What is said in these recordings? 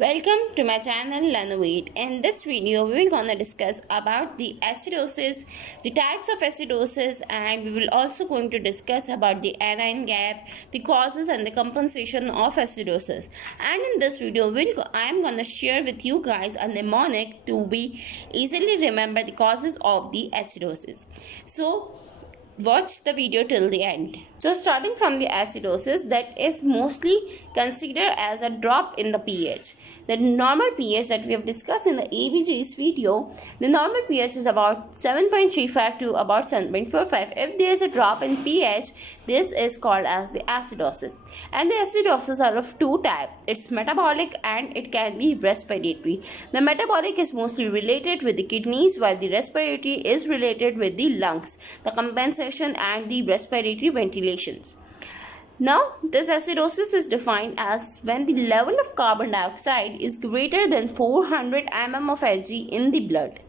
Welcome to my channel Learnovate. In this video, we're gonna discuss about the acidosis, the types of acidosis, and we will also going to discuss about the anion gap, the causes and the compensation of acidosis. And in this video, I'm gonna share with you guys a mnemonic to be easily remember the causes of the acidosis. So watch the video till the end. So starting from the acidosis, that is mostly considered as a drop in the pH. The normal pH that we have discussed in the ABG's video, the normal pH is about 7.35 to about 7.45. If there is a drop in pH, this is called as the acidosis. And the acidosis are of two types. It's metabolic and it can be respiratory. The metabolic is mostly related with the kidneys, while the respiratory is related with the lungs, the compensation and the respiratory ventilations. Now, this acidosis is defined as when the level of carbon dioxide is greater than 400 mm of Hg in the blood,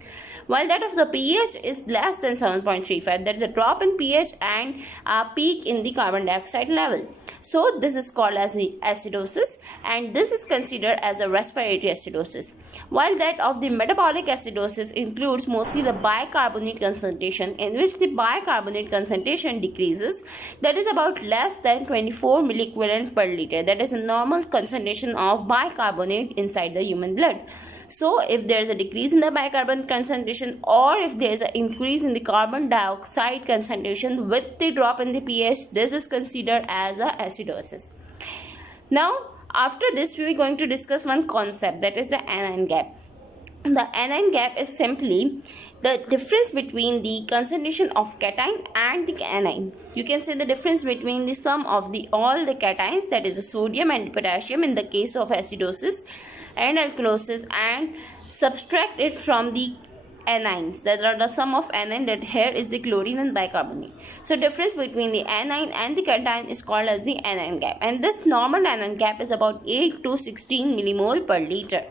while that of the pH is less than 7.35. There is a drop in pH and a peak in the carbon dioxide level. So, this is called as the acidosis, and this is considered as a respiratory acidosis. While that of the metabolic acidosis includes mostly the bicarbonate concentration, in which the bicarbonate concentration decreases, that is about less than 24 milliequivalent per liter. That is a normal concentration of bicarbonate inside the human blood. So if there is a decrease in the bicarbonate concentration, or if there is an increase in the carbon dioxide concentration with the drop in the pH, this is considered as a acidosis. Now, after this, we are going to discuss one concept, that is the anion gap. The anion gap is simply the difference between the concentration of cation and the anion. You can say the difference between the sum of all the cations, that is the sodium and potassium in the case of acidosis and alkalosis, and subtract it from the anions, that are the sum of anion, that here is the chlorine and bicarbonate. So difference between the anion and the cation is called as the anion gap, and this normal anion gap is about 8 to 16 millimole per liter.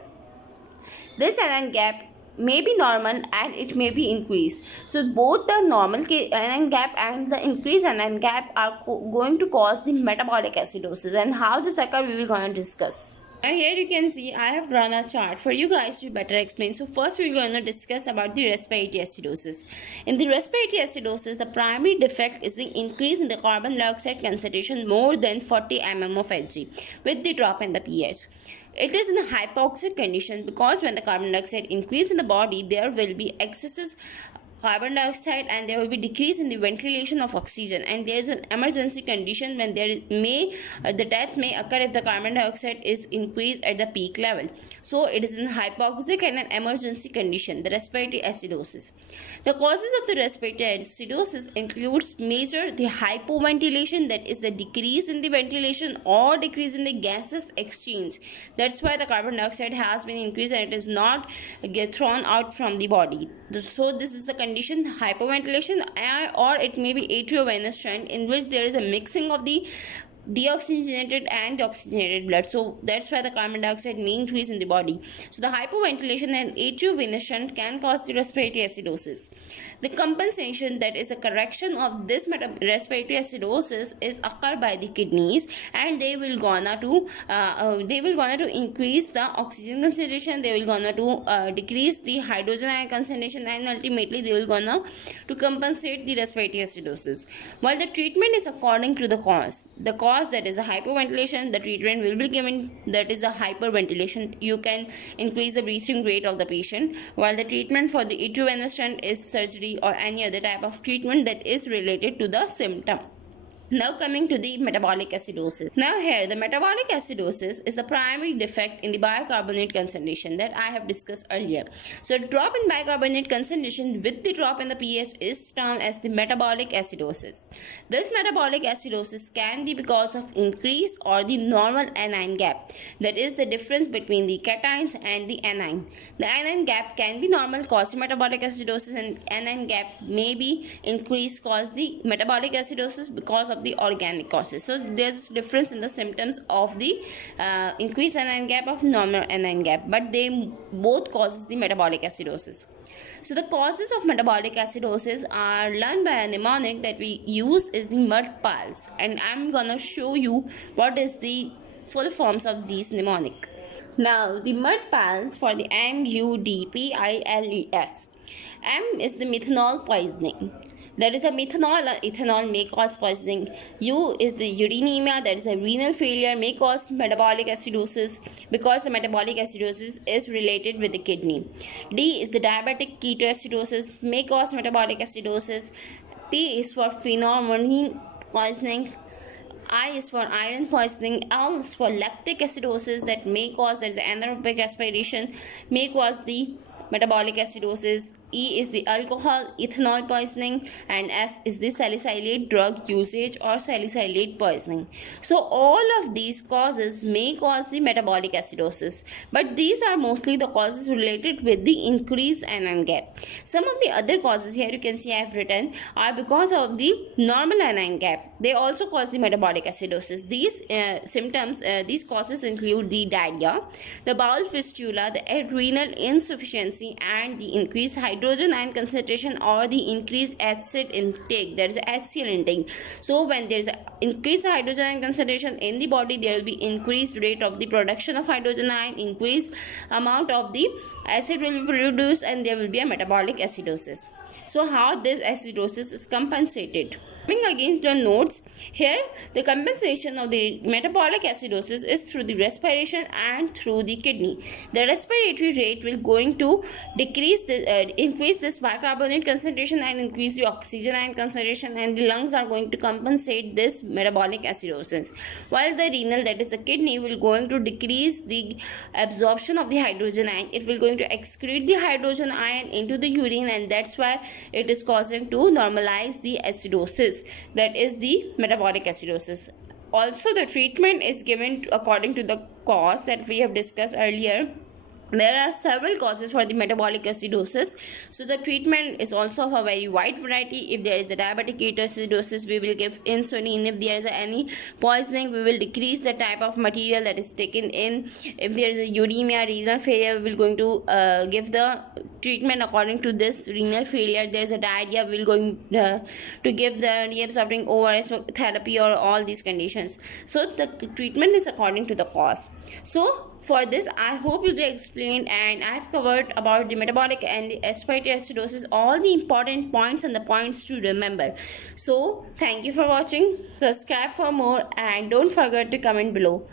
This anion gap may be normal and it may be increased. So both the normal anion gap and the increased anion gap are going to cause the metabolic acidosis, and how this occurs we will going to discuss. Now here you can see I have drawn a chart for you guys to better explain. So first we're going to discuss about the respiratory acidosis. In the respiratory acidosis, the primary defect is the increase in the carbon dioxide concentration more than 40 mm of Hg with the drop in the pH. It is in a hypoxic condition because when the carbon dioxide increases in the body, there will be excesses carbon dioxide and there will be decrease in the ventilation of oxygen, and there is an emergency condition when the death may occur if the carbon dioxide is increased at the peak level. So it is in hypoxic and an emergency condition, the respiratory acidosis. The causes of the respiratory acidosis includes major the hypoventilation, that is the decrease in the ventilation or decrease in the gases exchange. That's why the carbon dioxide has been increased and it is not get thrown out from the body. So this is the condition, hypoventilation, or it may be atriovenous shunt, in which there is a mixing of the deoxygenated and the oxygenated blood. So that's why the carbon dioxide may increase in the body. So the hypoventilation and atriovenous shunt can cause the respiratory acidosis. The compensation, that is a correction of this respiratory acidosis, is occurred by the kidneys, and they will gonna to increase the oxygen concentration, they will gonna to decrease the hydrogen ion concentration, and ultimately they will gonna to compensate the respiratory acidosis. While the treatment is according to the cause, that is a hypoventilation, the treatment will be given, that is a hyperventilation. You can increase the breathing rate of the patient, while the treatment for the atriovenous shunt is surgery or any other type of treatment that is related to the symptom. Now coming to the metabolic acidosis. Now here the metabolic acidosis is the primary defect in the bicarbonate concentration that I have discussed earlier. So drop in bicarbonate concentration with the drop in the pH is termed as the metabolic acidosis. This metabolic acidosis can be because of increased or the normal anion gap, that is the difference between the cations and the anion. The anion gap can be normal, cause the metabolic acidosis, and anion gap may be increased, cause the metabolic acidosis because of the organic causes. So there's difference in the symptoms of the increased anion gap of normal anion gap, but they both causes the metabolic acidosis. So the causes of metabolic acidosis are learned by a mnemonic that we use is the MUD-PALS, and I'm gonna show you what is the full forms of these mnemonic. Now, the mud pans for the MUDPILES. M is the methanol poisoning. That is a methanol or ethanol may cause poisoning. U is the urinemia, that is a renal failure, may cause metabolic acidosis because the metabolic acidosis is related with the kidney. D is the diabetic ketoacidosis, may cause metabolic acidosis. P is for phenolphthalein poisoning. I is for iron poisoning. L is for lactic acidosis, that may cause, there is anaerobic respiration, may cause the metabolic acidosis. E is the alcohol ethanol poisoning, and S is the salicylate drug usage or salicylate poisoning. So all of these causes may cause the metabolic acidosis, but these are mostly the causes related with the increased anion gap. Some of the other causes here you can see I have written are because of the normal anion gap. They also cause the metabolic acidosis. These symptoms, these causes include the diarrhea, the bowel fistula, the adrenal insufficiency, and the increased hydrogen ion concentration or the increased acid intake, that is HCl intake. So when there is increased hydrogen ion concentration in the body, there will be increased rate of the production of hydrogen ion, increased amount of the acid will be produced, and there will be a metabolic acidosis. So how this acidosis is compensated? Coming again to the notes, here the compensation of the metabolic acidosis is through the respiration and through the kidney. The respiratory rate will going to decrease increase this bicarbonate concentration and increase the oxygen ion concentration, and the lungs are going to compensate this metabolic acidosis, while the renal, that is the kidney, will going to decrease the absorption of the hydrogen ion. It will going to excrete the hydrogen ion into the urine, and that's why it is causing to normalize the acidosis, that is the metabolic acidosis. Also, the treatment is given according to the cause that we have discussed earlier. There are several causes for the metabolic acidosis, so the treatment is also of a very wide variety. If there is a diabetic ketoacidosis, we will give insulin. If there is any poisoning, we will decrease the type of material that is taken in. If there is a uremia, renal failure, we will going to give the treatment according to this renal failure. There is a diarrhea, we will going to give the reabsorbing ORS therapy or all these conditions. So the treatment is according to the cause. So for this, I hope you will explain, and I have covered about the metabolic and respiratory acidosis, all the important points and the points to remember. So thank you for watching. Subscribe for more, and don't forget to comment below.